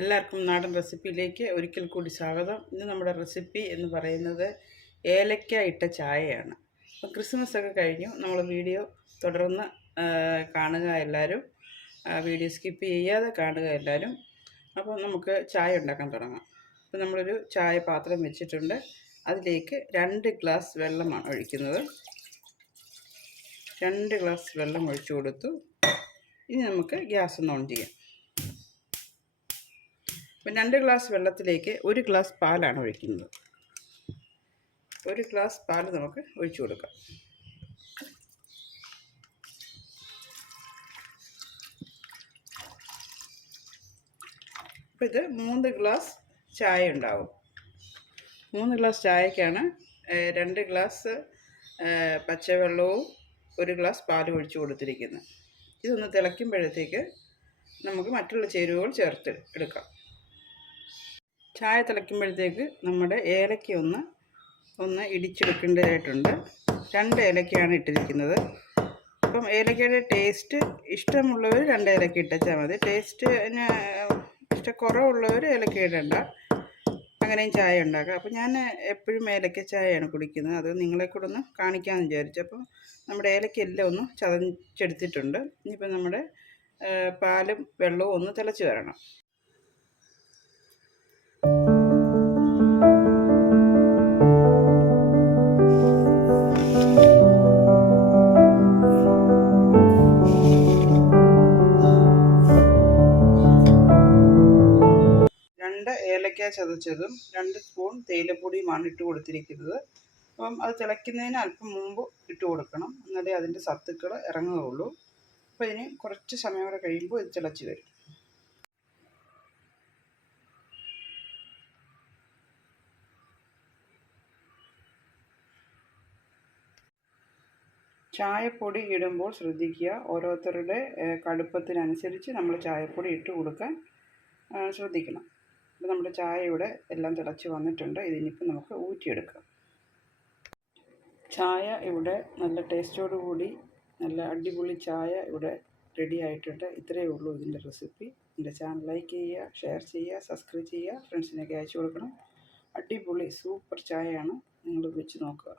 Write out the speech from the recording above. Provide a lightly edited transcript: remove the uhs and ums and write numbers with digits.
എല്ലാവർക്കും നാടൻ റെസിപ്പിയിലേക്ക് ഒരിക്കൽ കൂടി സ്വാഗതം. ഇന്ന് നമ്മുടെ റെസിപ്പി എന്ന് പറയുന്നത് ഏലക്ക ഇട്ട ചായയാണ്. അപ്പം ക്രിസ്മസ് ഒക്കെ കഴിഞ്ഞു. നമ്മൾ വീഡിയോ തുടർന്ന് കാണുക എല്ലാവരും. വീഡിയോ സ്കിപ്പ് ചെയ്യാതെ കാണുക എല്ലാവരും. അപ്പോൾ നമുക്ക് ചായ ഉണ്ടാക്കാൻ തുടങ്ങാം. അപ്പോൾ നമ്മളൊരു ചായ പാത്രം വെച്ചിട്ടുണ്ട്. അതിലേക്ക് 2 ഗ്ലാസ് വെള്ളമാണ് ഒഴിക്കുന്നത്. 2 ഗ്ലാസ് വെള്ളം ഒഴിച്ചു കൊടുത്തു. ഇനി നമുക്ക് ഗ്യാസ് ഒന്ന് ഓൺ ചെയ്യാം. അപ്പം 2 ഗ്ലാസ് വെള്ളത്തിലേക്ക് 1 ഗ്ലാസ് പാലാണ് ഒഴിക്കുന്നത്. 1 ഗ്ലാസ് പാൽ നമുക്ക് ഒഴിച്ചു കൊടുക്കാം. അപ്പോൾ ഇത് 3 ഗ്ലാസ് ചായ ഉണ്ടാവും. 3 ഗ്ലാസ് ചായക്കാണ് 2 ഗ്ലാസ് പച്ചവെള്ളവും 1 ഗ്ലാസ് പാലും ഒഴിച്ചു കൊടുത്തിരിക്കുന്നത്. ഇതൊന്ന് തിളയ്ക്കുമ്പോഴത്തേക്ക് നമുക്ക് മറ്റുള്ള ചേരുവകൾ ചേർത്ത് എടുക്കാം. ചായ തിളയ്ക്കുമ്പോഴത്തേക്ക് നമ്മുടെ ഏലക്ക ഒന്ന് ഇടിച്ചെടുക്കേണ്ടതായിട്ടുണ്ട്. 2 ഏലക്കയാണ് ഇട്ടിരിക്കുന്നത്. അപ്പം ഏലക്കയുടെ ടേസ്റ്റ് ഇഷ്ടമുള്ളവർ 2 ഏലക്ക ഇട്ടാൽ മതി. ടേസ്റ്റിന് ഇഷ്ടക്കുറവുള്ളവർ ഏലക്ക ഇടണ്ട. അങ്ങനെയും ചായ ഉണ്ടാക്കാം. അപ്പോൾ ഞാൻ എപ്പോഴും ഏലക്ക ചായയാണ് കുടിക്കുന്നത്. അത് നിങ്ങളെ കൂടെ ഒന്ന് കാണിക്കാമെന്ന് വിചാരിച്ചു. അപ്പം നമ്മുടെ ഏലക്ക എല്ലാം ഒന്ന് ചതച്ചെടുത്തിട്ടുണ്ട്. ഇനിയിപ്പോൾ നമ്മുടെ പാലും വെള്ളവും ഒന്ന് തിളച്ച് വരണം. ഏലക്ക ചതച്ചതും 2 സ്പൂൺ തേയിലപ്പൊടിയുമാണ് ഇട്ട് കൊടുത്തിരിക്കുന്നത്. അപ്പം അത് തിളയ്ക്കുന്നതിന് അല്പം മുമ്പ് ഇട്ട് കൊടുക്കണം, എന്നാലേ അതിൻ്റെ സത്തുക്കൾ ഇറങ്ങുകയുള്ളൂ. അപ്പോൾ ഇതിന് കുറച്ച് സമയം കൂടെ കഴിയുമ്പോൾ ഇത് തിളച്ച് വരും. ചായപ്പൊടി ഇടുമ്പോൾ ശ്രദ്ധിക്കുക, ഓരോരുത്തരുടെ കടുപ്പത്തിനനുസരിച്ച് നമ്മൾ ചായപ്പൊടി ഇട്ട് കൊടുക്കാൻ ശ്രദ്ധിക്കണം. അപ്പോൾ നമ്മുടെ ചായ ഇവിടെ എല്ലാം തിളച്ച് വന്നിട്ടുണ്ട്. ഇതിനിപ്പോൾ നമുക്ക് ഊറ്റിയെടുക്കാം. ചായ ഇവിടെ നല്ല ടേസ്റ്റോടു കൂടി നല്ല അടിപൊളി ചായ ഇവിടെ റെഡി ആയിട്ടുണ്ട്. ഇത്രയേ ഉള്ളൂ ഇതിൻ്റെ റെസിപ്പി. എൻ്റെ ചാനൽ ലൈക്ക് ചെയ്യുക, ഷെയർ ചെയ്യുക, സബ്സ്ക്രൈബ് ചെയ്യുക, ഫ്രണ്ട്സിനൊക്കെ അയച്ചു കൊടുക്കണം. അടിപൊളി സൂപ്പർ ചായയാണ്. നിങ്ങൾ വെച്ച് നോക്കുക.